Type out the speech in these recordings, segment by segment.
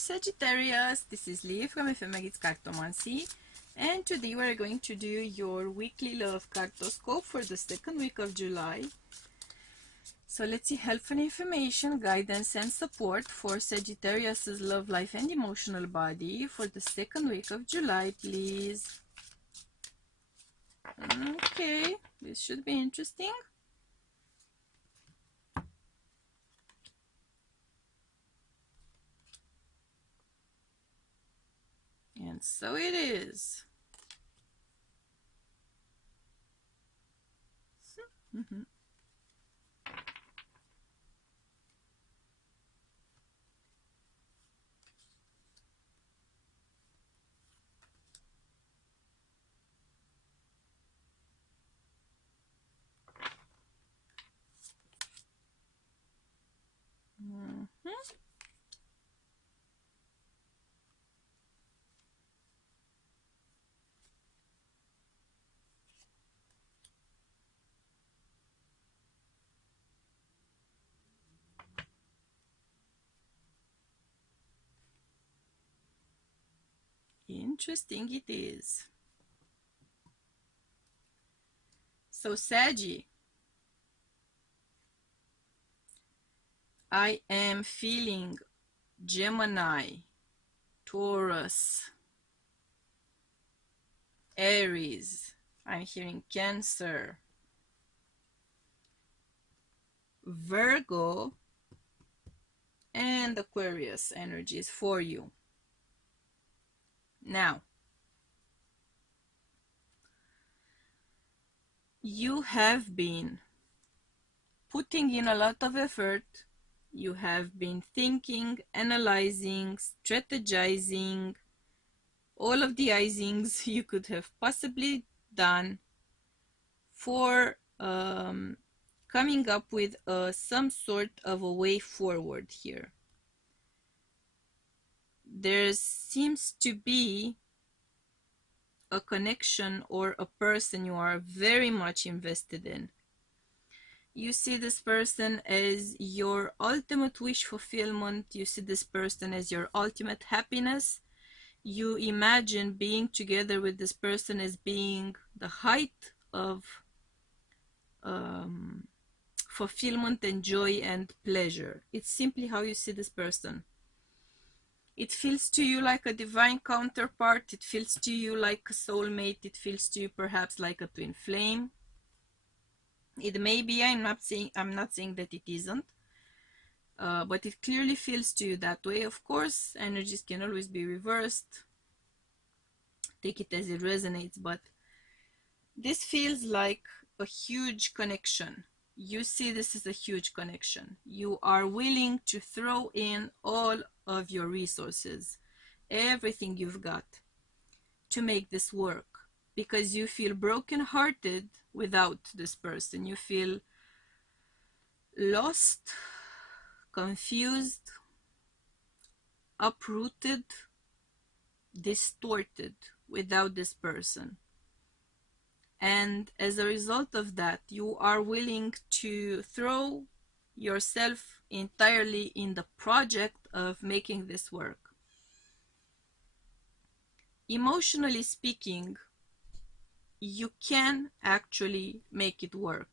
Sagittarius, this is Lee from Ephemerate Cartomancy, and today we're going to do your weekly love cartoscope for the second week of July. So let's see help and information, guidance and support for Sagittarius's love life and emotional body for the second week of July, please. Okay, this should be interesting. And so it is. Interesting it is. So Saggy, I am feeling Gemini, Taurus, Aries, I'm hearing Cancer, Virgo, and Aquarius energies for you. Now, you have been putting in a lot of effort. You have been thinking, analyzing, strategizing, all of the icings you could have possibly done for coming up with some sort of a way forward here. There seems to be a connection or a person you are very much invested in. You see this person as your ultimate wish fulfillment. You see this person as your ultimate happiness. You imagine being together with this person as being the height of fulfillment and joy and pleasure. It's simply how you see this person. It feels to you like a divine counterpart. It feels to you like a soulmate. It feels to you perhaps like a twin flame. It may be, I'm not saying that it isn't, but it clearly feels to you that way. Of course, energies can always be reversed. Take it as it resonates, but this feels like a huge connection. You see this as a huge connection. You are willing to throw in all of your resources, everything you've got, to make this work, because you feel brokenhearted without this person. You feel lost, confused, uprooted, distorted without this person. And as a result of that, you are willing to throw yourself entirely in the project of making this work. Emotionally speaking, you can actually make it work.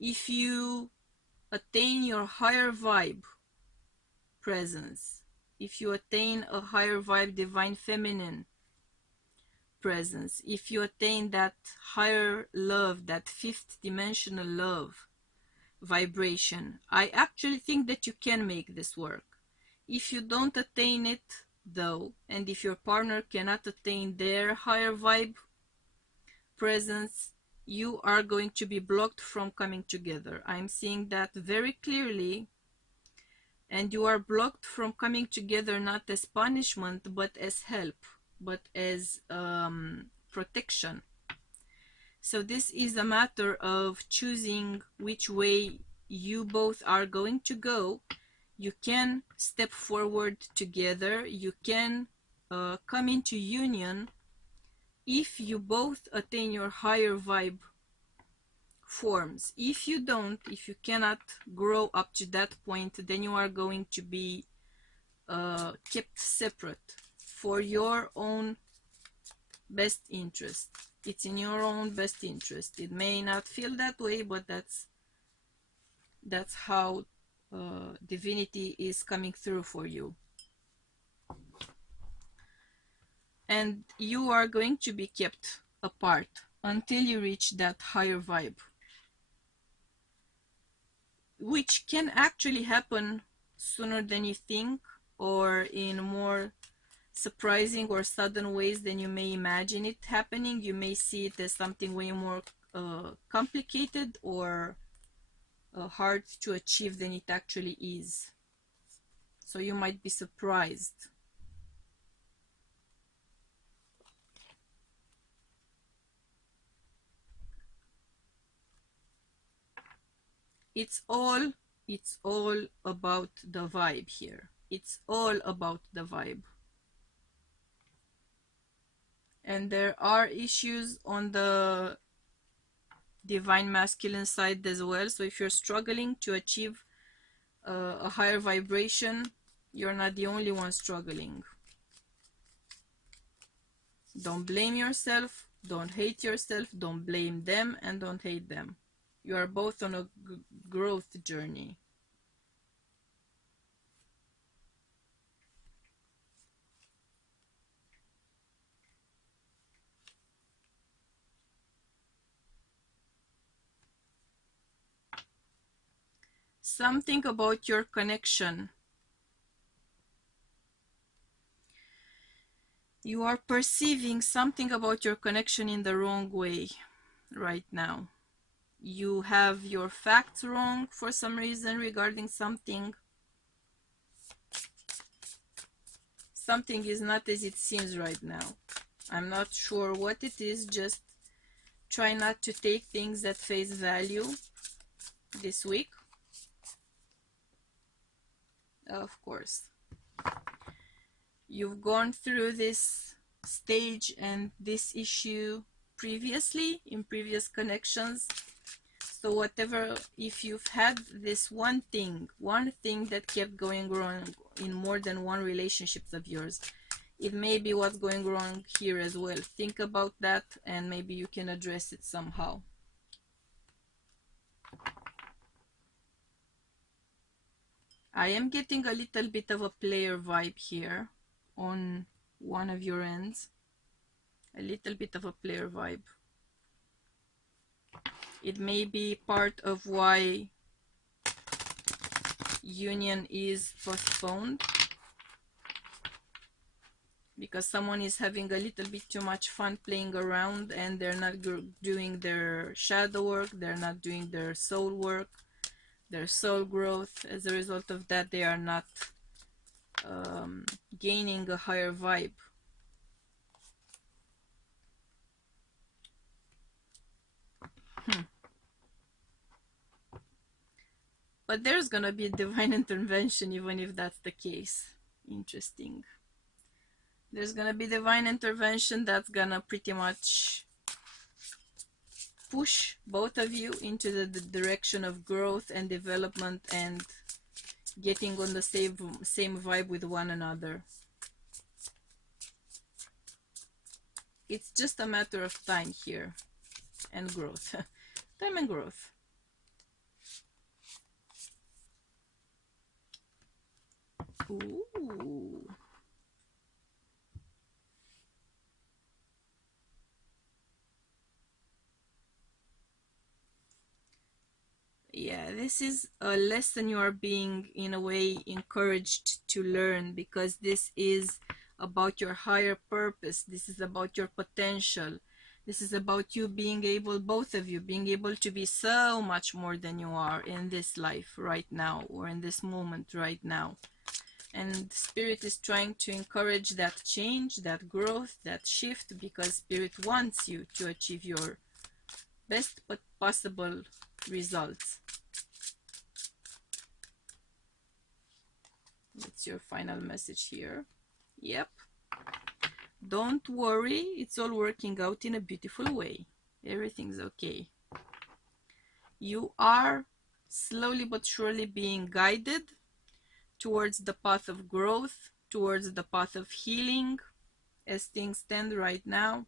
If you attain your higher vibe presence, if you attain a higher vibe divine feminine presence, if you attain that higher love, that fifth dimensional love vibration, I actually think that you can make this work. If you don't attain it though, and if your partner cannot attain their higher vibe presence, you are going to be blocked from coming together. I'm seeing that very clearly. And you are blocked from coming together not as punishment, but as help, but as protection. So this is a matter of choosing which way you both are going to go. You can step forward together. You can come into union if you both attain your higher vibe forms. If you don't, if you cannot grow up to that point, then you are going to be kept separate for your own best interest. It's in your own best interest. It may not feel that way, but that's how divinity is coming through for you. And you are going to be kept apart until you reach that higher vibe, which can actually happen sooner than you think, or in more surprising or sudden ways than you may imagine it happening. You may see it as something way more complicated or hard to achieve than it actually is. So you might be surprised. It's all about the vibe here. It's all about the vibe. And there are issues on the divine masculine side as well. So if you're struggling to achieve a higher vibration, you're not the only one struggling. Don't blame yourself, don't hate yourself, don't blame them, and don't hate them. You are both on a growth journey. Something about your connection. You are perceiving something about your connection in the wrong way right now. You have your facts wrong for some reason regarding something. Something is not as it seems right now. I'm not sure what it is. Just try not to take things at face value this week. Of course. You've gone through this stage and this issue previously in previous connections. So whatever, if you've had this one thing that kept going wrong in more than one relationship of yours, it may be what's going wrong here as well. Think about that and maybe you can address it somehow. I am getting a little bit of a player vibe here on one of your ends. A little bit of a player vibe. It may be part of why union is postponed, because someone is having a little bit too much fun playing around and they're not doing their shadow work, they're not doing their soul work, their soul growth. As a result of that, they are not gaining a higher vibe. But there's gonna be divine intervention even if that's the case. Interesting. There's gonna be divine intervention that's gonna pretty much push both of you into the direction of growth and development and getting on the same vibe with one another. It's just a matter of time here and growth. Time and growth. Ooh. Yeah, this is a lesson you are being, in a way, encouraged to learn, because this is about your higher purpose. This is about your potential. This is about you being able, both of you, being able to be so much more than you are in this life right now, or in this moment right now. And Spirit is trying to encourage that change, that growth, that shift, because Spirit wants you to achieve your best possible results. That's your final message here. Yep. Don't worry, it's all working out in a beautiful way. Everything's okay. You are slowly but surely being guided towards the path of growth, towards the path of healing. As things stand right now,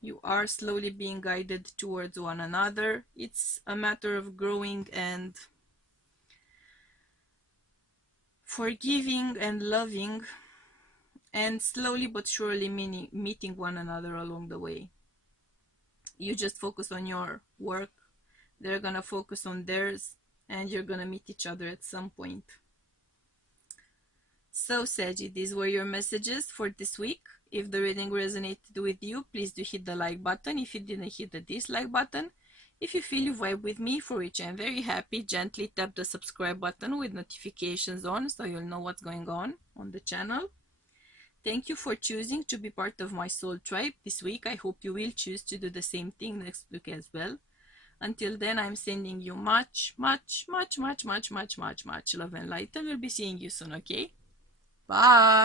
you are slowly being guided towards one another. It's a matter of growing and forgiving and loving, and slowly but surely meeting one another along the way. You just focus on your work, they're gonna focus on theirs, and you're gonna meet each other at some point. So Saggy, these were your messages for this week. If the reading resonated with you, please do hit the like button. If you didn't, hit the dislike button. If you feel you vibe with me, for which I'm very happy, gently tap the subscribe button with notifications on so you'll know what's going on the channel. Thank you for choosing to be part of my soul tribe this week. I hope you will choose to do the same thing next week as well. Until then, I'm sending you much, much, much, much, much, much, much, much love and light, and we'll be seeing you soon, okay? Bye!